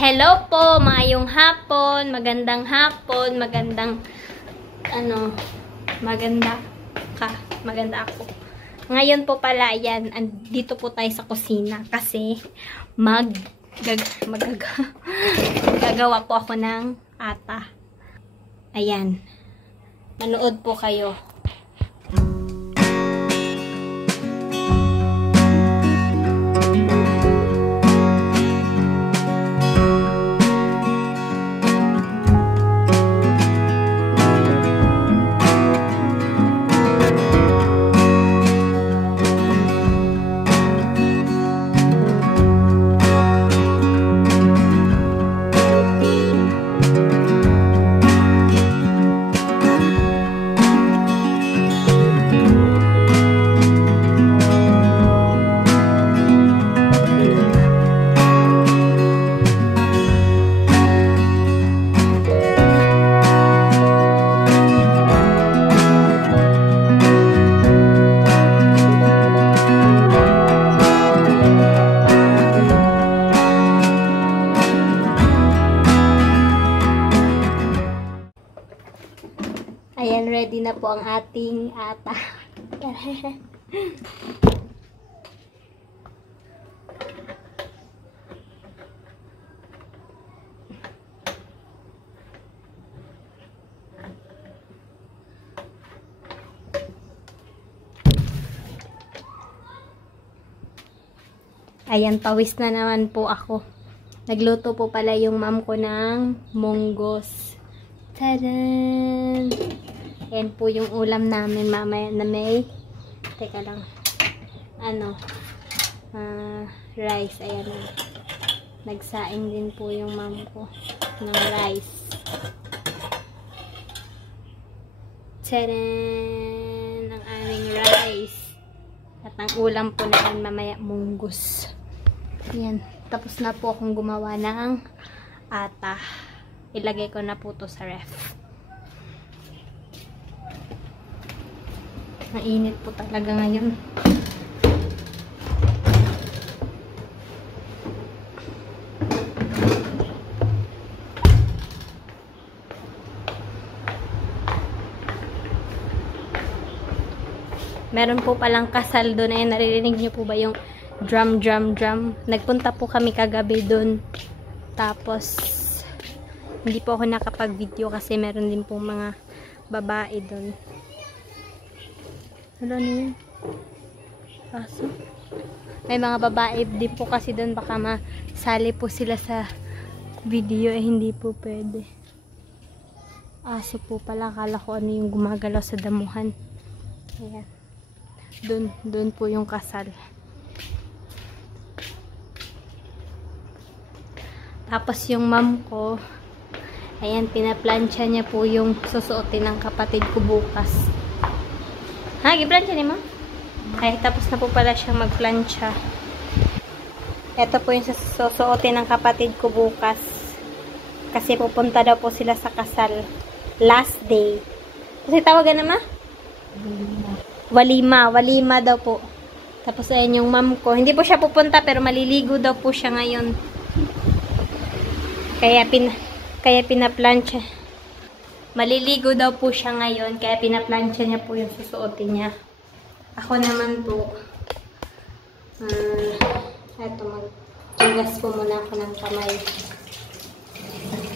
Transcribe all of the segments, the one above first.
Hello po, maayong hapon, magandang hapon, maganda ako. Ngayon po pala, ayan, dito po tayo sa kusina kasi magagawa po ako ng ata. Ayan, manood po kayo. Ayan, ready na po ang ating ata. Ayan, pawis na naman po ako. Nagluto po pala yung mom ko ng monggos. Tadan! Ayan po yung ulam namin mamaya na may, teka lang, rice. Ayan. Nagsaing din po yung mom ko ng rice. Tadan! Ang aming rice. At ang ulam po namin mamaya munggos. Ayan. Tapos na po akong gumawa ng ata. Ilagay ko na po to sa ref. Mainit po talaga ngayon. Meron po palang kasal doon. Ay, naririnig niyo po ba yung drum? Nagpunta po kami kagabi doon. Tapos, hindi po ako nakapag-video kasi meron din po mga babae doon. Ano yun? Aso? May mga babae din po kasi doon. Baka masali po sila sa video. Hindi po pwede. Aso po pala. Akala ko ano yung gumagalaw sa damuhan. Ayan. Doon po yung kasal. Tapos yung mom ko, ayan, pinaplansya niya po yung susuotin ng kapatid ko bukas. Ha? Giplansya niya, ma? Ay, tapos na po pala siyang magplansya. Ito po yung susuotin ng kapatid ko bukas. Kasi pupunta daw po sila sa kasal. Last day. Kasi tawagan na, ma? Walima daw po. Tapos ayan yung mom ko. Hindi po siya pupunta pero maliligo daw po siya ngayon. Kaya pinaplansya. Maliligo daw po siya ngayon. Kaya pinaplansya niya po yung susuotin niya. Ako naman po. Eto, magtugas po muna ako ng kamay.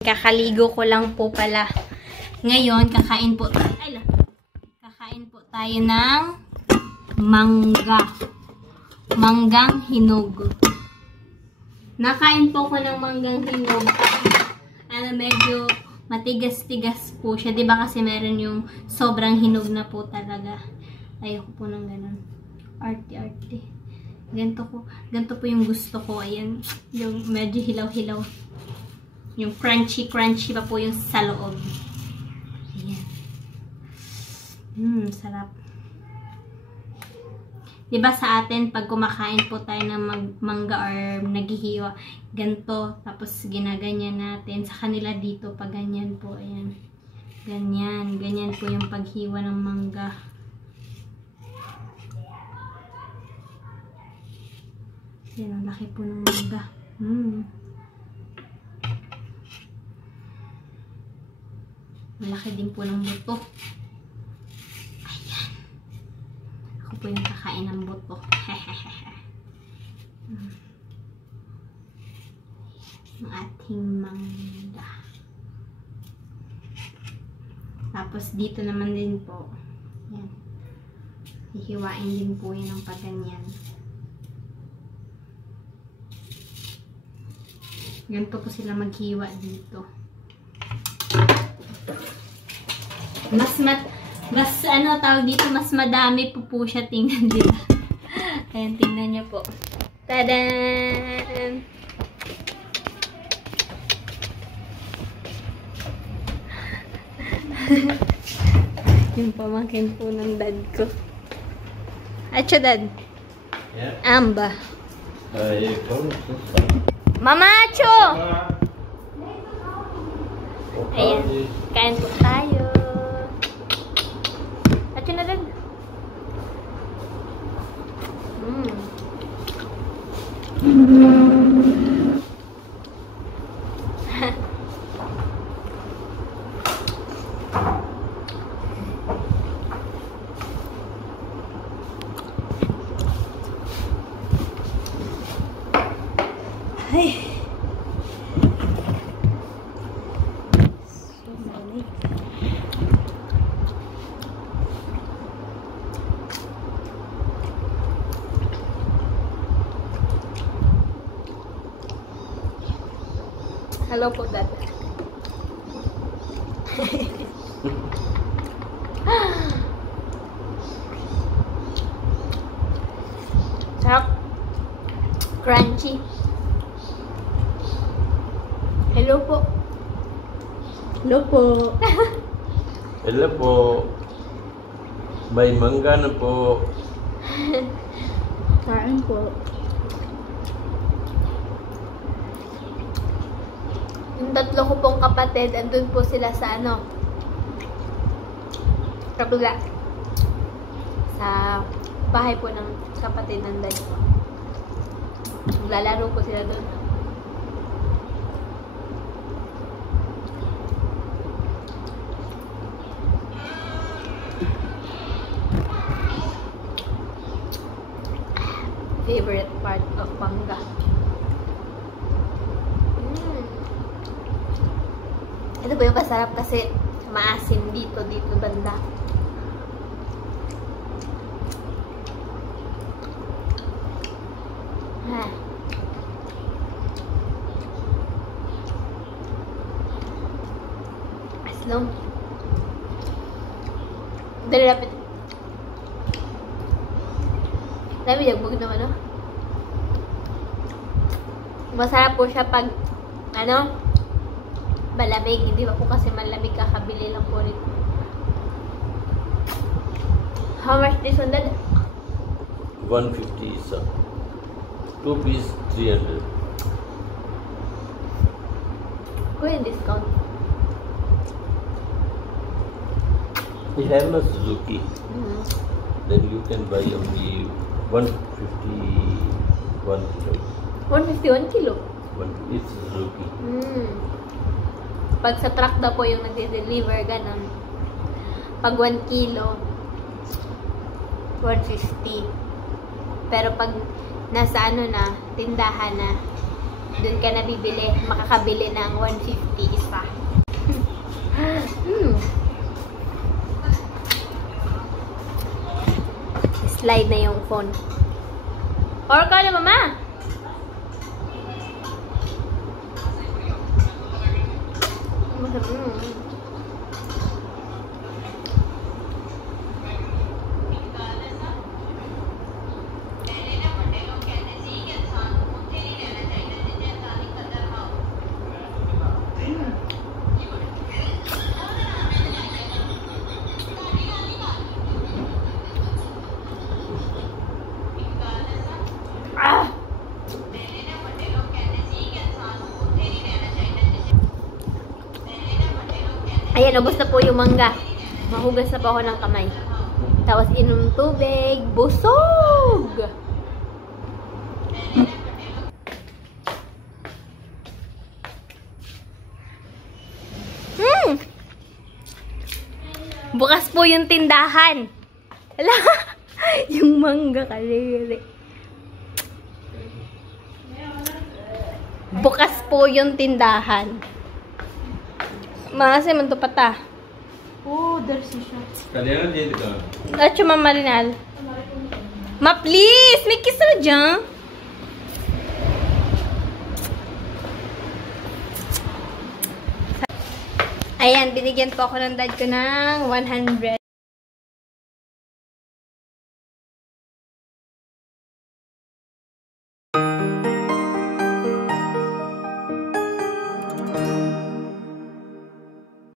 Kakaligo ko lang po pala. Ngayon, kakain po tayo ng mangga. Manggang hinog. Nakain po ko ng manggang hinog. Medyo matigas-tigas po siya. Diba kasi meron yung sobrang hinog na po talaga. Ayoko po ng ganun. Arte. Ganito po yung gusto ko. Ayan. Yung medyo hilaw-hilaw. Yung crunchy pa po yung sa loob. Ayan. Sarap. Diba sa atin, pag kumakain po tayo ng mangga or naghihiwa, ganito, tapos ginaganyan natin. Sa kanila dito, pag ganyan po, ayan. Ganyan po yung paghiwa ng mangga. Yan, ang laki po ng mangga. Malaki din po ng buto. Ayan. Ako po yung kakain ng buto. Ang ating mangga. Tapos dito naman din po. Yan. Hihiwain din po yan ng paganyan. Ganito po sila maghiwa dito. Mas ano tawag dito, mas madami po siya, tingnan dito. Ayan, tingnan niyo po. Tadan! Yung pamangkin po ng dad ko. Acho, dad? Yeah. Amba. Come. Mama, Acho! Ayan. Kain po tayo. Acho na, dad. Ay. So many. Hello po, Dad. Sarap. Crunchy. Hello po. Hello po. Hello po. May mangga na po. Kain po. Yung tatlo ko pong kapatid, andun po sila sa ano? Kabila. Sa bahay po ng kapatid ng dad ko. Naglalaro po sila doon. Favorite part of mangga. Ito po yung masarap kasi maasim dito banda. Aslong. Dali lapit. Dami nagbog naman, no? Masarap po siya pag, ano, malamig. Hindi ba po kasi malamig, kakabili lang po rin. How much this one, Dad? 150 is 2 piece 300. Kuya, discount. We have a Suzuki. Then you can buy only 150 1 kilo. 151 kilo? It's Suzuki. Pag sa truck daw po yung nagde-deliver, ganun. Pag 1 kilo, 150. Pero pag nasa ano na, tindahan na, dun ka na bibili, makakabili ng 150 isa. Slide na yung phone. Or ka na, Mama! Ayan, ubos na po yung mangga. Mahugas na po ako ng kamay. Tapos inom tubig. Busog! Bukas po yung tindahan. Hala, yung mangga kaliri. Bukas po yung tindahan. Maasi man to pata. Oh, there's a shot. Kalyana dyan ka. At yung mamarinal. Ma, please! May kiss na dyan. Ayan, binigyan po ako ng dad ko ng 100.